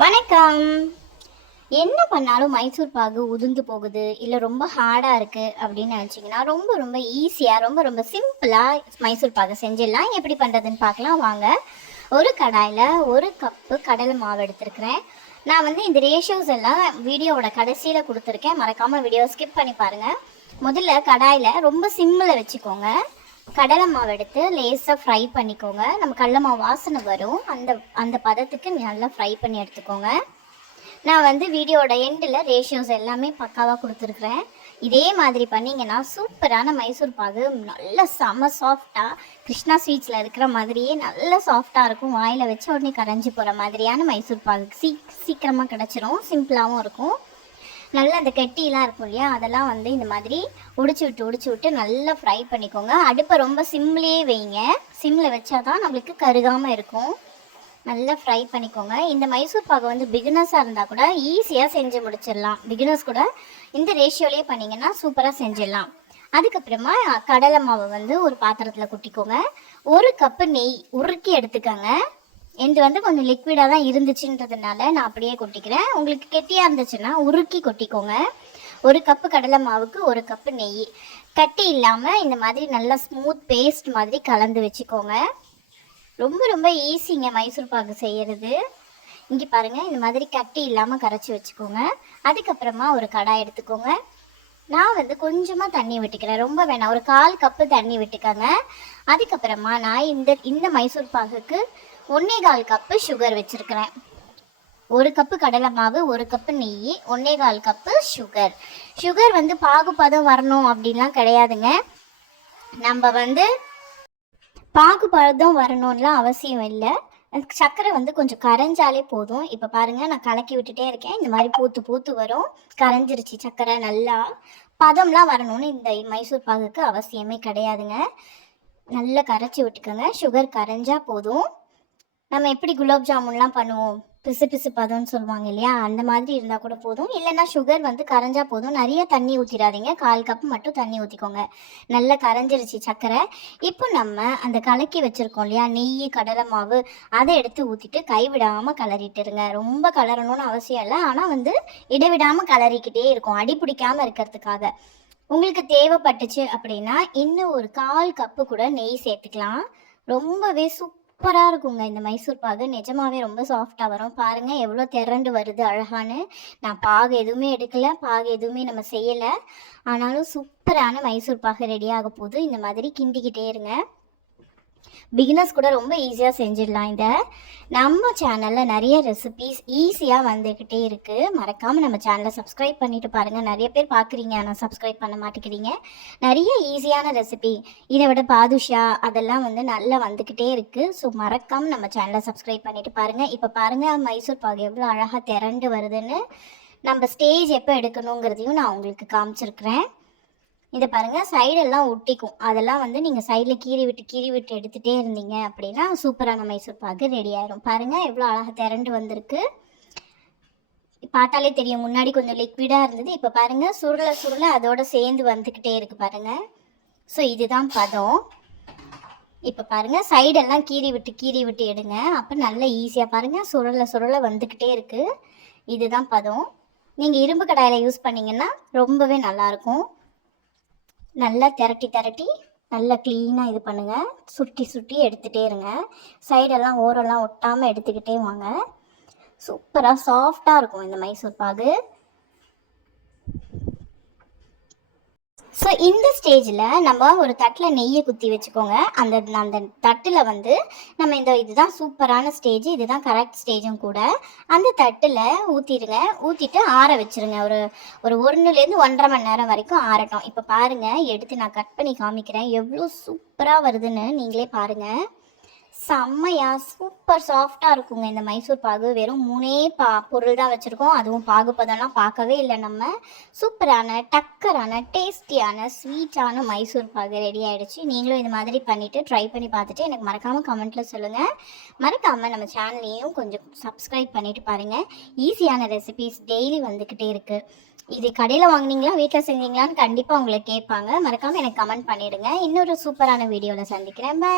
வணக்கம். என்ன பண்ணாலும் மைசூர் பாகு உதிர்ந்து போகுது, இல்லை ரொம்ப ஹார்டாக இருக்குது அப்படின்னு நினச்சிங்கன்னா ரொம்ப ரொம்ப ஈஸியாக ரொம்ப சிம்பிளாக மைசூர் பாகு செஞ்சிடலாம். எப்படி பண்ணுறதுன்னு பார்க்கலாம் வாங்க. ஒரு கடாயில் 1 கப்பு கடலை மாவு எடுத்துருக்கிறேன். நான் இந்த ரேஷியோஸ் எல்லாம் வீடியோவோட கடைசியில் கொடுத்துருக்கேன். மறக்காமல் வீடியோ ஸ்கிப் பண்ணி பாருங்கள். முதல்ல கடாயில் ரொம்ப சிம்மில் வச்சுக்கோங்க. கடலை மாவு எடுத்து லேசாக ஃப்ரை பண்ணிக்கோங்க. நம்ம கடலை மாவு வாசனை வரும், அந்த பதத்துக்கு நல்லா ஃப்ரை பண்ணி எடுத்துக்கோங்க. நான் வீடியோட எண்டில் ரேஷியோஸ் எல்லாமே பக்காவாக கொடுத்துருக்குறேன். இதே மாதிரி பண்ணிங்கன்னா சூப்பரான மைசூர் பாகு நல்ல செம சாஃப்டாக கிருஷ்ணா ஸ்வீட்ஸில் இருக்கிற மாதிரியே நல்ல சாஃப்டாக இருக்கும். வாயில் வச்சு உடனே கரைஞ்சி போகிற மாதிரியான மைசூர் பாகு சீக்கிரமாக கிடச்சிரும். சிம்பிளாகவும் இருக்கும். நல்லா அந்த கெட்டிலாம் இருக்கும் இல்லையா, அதெல்லாம் இந்த மாதிரி உடிச்சு விட்டு நல்லா ஃப்ரை பண்ணிக்கோங்க. அடுப்பை ரொம்ப சிம்லேயே வைங்க. சிம்மில் வச்சா தான் நம்மளுக்கு கருகாமல் இருக்கும். நல்லா ஃப்ரை பண்ணிக்கோங்க. இந்த மைசூர் பாகு பிகினர்ஸாக இருந்தால் கூட ஈஸியாக செஞ்சு முடிச்சிடலாம். பிகினர்ஸ் கூட இந்த ரேஷியோலேயே பண்ணிங்கன்னா சூப்பராக செஞ்சிடலாம். அதுக்கப்புறமா கடலை மாவு ஒரு பாத்திரத்தில் கொட்டிக்கோங்க. 1 கப்பு நெய் உருக்கி எடுத்துக்கோங்க. இது கொஞ்சம் லிக்விடாக தான் இருந்துச்சுன்றதுனால நான் அப்படியே கொட்டிக்கிறேன். உங்களுக்கு கெட்டியாக இருந்துச்சுன்னா உருக்கி கொட்டிக்கோங்க. 1 கப்பு கடலை மாவுக்கு 1 கப்பு நெய். கட்டி இல்லாமல் இந்த மாதிரி நல்லா ஸ்மூத் பேஸ்ட் மாதிரி கலந்து வச்சுக்கோங்க. ரொம்ப ரொம்ப ஈஸிங்க மைசூர் பாகு செய்கிறது. இங்கே பாருங்கள், இந்த மாதிரி கட்டி இல்லாமல் கரைச்சி வச்சுக்கோங்க. அதுக்கப்புறமா ஒரு கடாய் எடுத்துக்கோங்க. நான் கொஞ்சமாக தண்ணி விட்டுக்கிறேன், ரொம்ப வேணாம். ஒரு 1/4 கப்பு தண்ணி விட்டுக்கோங்க. அதுக்கப்புறமா நான் இந்த மைசூர் பாகுக்கு 1/4 கப்பு சுகர் வச்சுருக்கிறேன். 1 கப்பு கடலை மாவு, 1 கப்பு நெய், 1/4 கப்பு சுகர். சுகர் பாகுபதம் வரணும் அப்படின்லாம் கிடையாதுங்க. நம்ம பாகுபதம் வரணும்லாம் அவசியம் இல்லை. சர்க்கரை கொஞ்சம் கரைஞ்சாலே போதும். இப்போ பாருங்கள், நான் கலக்கி விட்டுட்டே இருக்கேன். இந்த மாதிரி பூத்து வரும். கரைஞ்சிருச்சு சர்க்கரை. நல்லா பதம்லாம் வரணும்னு இந்த மைசூர் பாகுக்கு அவசியமே கிடையாதுங்க. நல்லா கரைச்சி விட்டுக்கோங்க. சுகர் கரைஞ்சா போதும். நம்ம எப்படி குலாப் ஜாமுன்லாம் பண்ணுவோம், பிசு பதம்னு சொல்லுவாங்க இல்லையா, அந்த மாதிரி இருந்தால் கூட போதும். இல்லைன்னா சுகர் கரைஞ்சா போதும். நிறைய தண்ணி ஊற்றிடாதீங்க. 1/4 கப்பு மட்டும் தண்ணி ஊற்றிக்கோங்க. நல்லா கரைஞ்சிருச்சு சர்க்கரை. இப்போ நம்ம அந்த கலக்கி வச்சுருக்கோம் இல்லையா நெய், கடலை மாவு, அதை எடுத்து ஊற்றிட்டு கைவிடாமல் கலரிட்டுருங்க. ரொம்ப கலரணும்னு அவசியம் இல்லை, ஆனால் இடைவிடாமல் கலரிக்கிட்டே இருக்கும், அடி பிடிக்காமல் இருக்கிறதுக்காக. உங்களுக்கு தேவைப்பட்டுச்சு அப்படின்னா இன்னும் ஒரு 1/4 கப்பு கூட நெய் சேர்த்துக்கலாம். ரொம்பவே சூப்பராக இருக்குங்க இந்த மைசூர் பாகு. நிஜமாவே ரொம்ப சாஃப்டாக வரும். பாருங்கள் எவ்வளோ திரண்டு வருது அழகானு. நான் பாகு எதுவுமே எடுக்கலை, பாகு எதுவுமே நம்ம செய்யலை. ஆனாலும் சூப்பரான மைசூர் பாகு ரெடியாக போகுது. இந்த மாதிரி கிண்டிக்கிட்டே இருங்க. பிகினர்ஸ் கூட ரொம்ப ஈஸியாக செஞ்சிடலாம். இதை நம்ம சேனலில் நிறைய ரெசிபீஸ் ஈஸியாக வந்துக்கிட்டே இருக்குது. மறக்காமல் நம்ம சேனலை சப்ஸ்கிரைப் பண்ணிவிட்டு பாருங்கள். நிறைய பேர் பார்க்குறீங்க, ஆனால் சப்ஸ்கிரைப் பண்ண மாட்டேங்கிறீங்க. நிறைய ஈஸியான ரெசிபி, இதை விட பாதுஷா அதெல்லாம் நல்லா வந்துக்கிட்டே இருக்குது. ஸோ மறக்காமல் நம்ம சேனலை சப்ஸ்கிரைப் பண்ணிவிட்டு பாருங்கள். இப்போ பாருங்கள் மைசூர் பாகு எவ்வளோ அழகாக திரண்டு வருதுன்னு. நம்ம ஸ்டேஜ் எப்போ எடுக்கணுங்கிறதையும் நான் உங்களுக்கு காமிச்சிருக்கிறேன். இதை பாருங்கள், சைடெல்லாம் ஒட்டிக்கும். அதெல்லாம் நீங்கள் சைடில் கீறி விட்டு எடுத்துகிட்டே இருந்தீங்க அப்படின்னா சூப்பரான மைசூர் பாகு ரெடி ஆயிரும். பாருங்கள் எவ்வளோ அழகாக திரண்டு வந்திருக்கு. பார்த்தாலே தெரியும், முன்னாடி கொஞ்சம் லிக்விடாக இருந்தது. இப்போ பாருங்கள் சுருள அதோட சேர்ந்து வந்துக்கிட்டே இருக்குது பாருங்கள். ஸோ இதுதான் பதம். இப்போ பாருங்கள் சைடெல்லாம் கீறி விட்டு எடுங்க. அப்போ நல்லா ஈஸியாக பாருங்கள் சுருள வந்துக்கிட்டே இருக்குது. இதுதான் பதம். நீங்கள் இரும்பு கடாயில் யூஸ் பண்ணிங்கன்னா ரொம்பவே நல்லாயிருக்கும். நல்லா திரட்டி நல்லா க்ளீனாக இது பண்ணுங்கள். சுட்டி எடுத்துகிட்டே இருங்க. சைடெல்லாம் ஓரெல்லாம் ஒட்டாமல் எடுத்துக்கிட்டே வாங்க. சூப்பராக சாஃப்டாக இருக்கும் இந்த மைசூர் பாகு. ஸோ இந்த ஸ்டேஜில் நம்ம ஒரு தட்டில் நெய்யை குத்தி வச்சுக்கோங்க. அந்த தட்டில் நம்ம இதுதான் சூப்பரான ஸ்டேஜ், இதுதான் கரெக்ட் ஸ்டேஜும் கூட. அந்த தட்டில் ஊற்றிடுங்க. ஊற்றிட்டு ஆற வச்சுருங்க. ஒரு 1லேருந்து 1.5 மணி நேரம் வரைக்கும் ஆறட்டும். இப்போ பாருங்கள், எடுத்து நான் கட் பண்ணி காமிக்கிறேன். எவ்வளோ சூப்பராக வருதுன்னு நீங்களே பாருங்கள். செம்மையா சூப்பர் சாஃப்டாக இருக்குங்க இந்த மைசூர் பாகு. வெறும் 3 பொருள் தான் வச்சுருக்கோம். அதுவும் பாகுபதம்லாம் பார்க்கவே இல்லை நம்ம. சூப்பரான டக்கரான டேஸ்டியான ஸ்வீட்டான மைசூர் பாகு ரெடி ஆகிடுச்சு. நீங்களும் இது மாதிரி பண்ணிவிட்டு ட்ரை பண்ணி பார்த்துட்டு எனக்கு மறக்காமல் கமெண்ட்டில் சொல்லுங்கள். மறக்காமல் நம்ம சேனலையும் கொஞ்சம் சப்ஸ்கிரைப் பண்ணிவிட்டு பாருங்கள். ஈஸியான ரெசிபீஸ் டெய்லி வந்துக்கிட்டே இருக்குது. இது கடையில் வாங்கினீங்களா வீட்டில் செஞ்சீங்களான்னு கண்டிப்பாக உங்களை கேட்பாங்க. மறக்காமல் எனக்கு கமெண்ட் பண்ணிவிடுங்க. இன்னொரு சூப்பரான வீடியோவில் சந்திக்கிறேன். பை.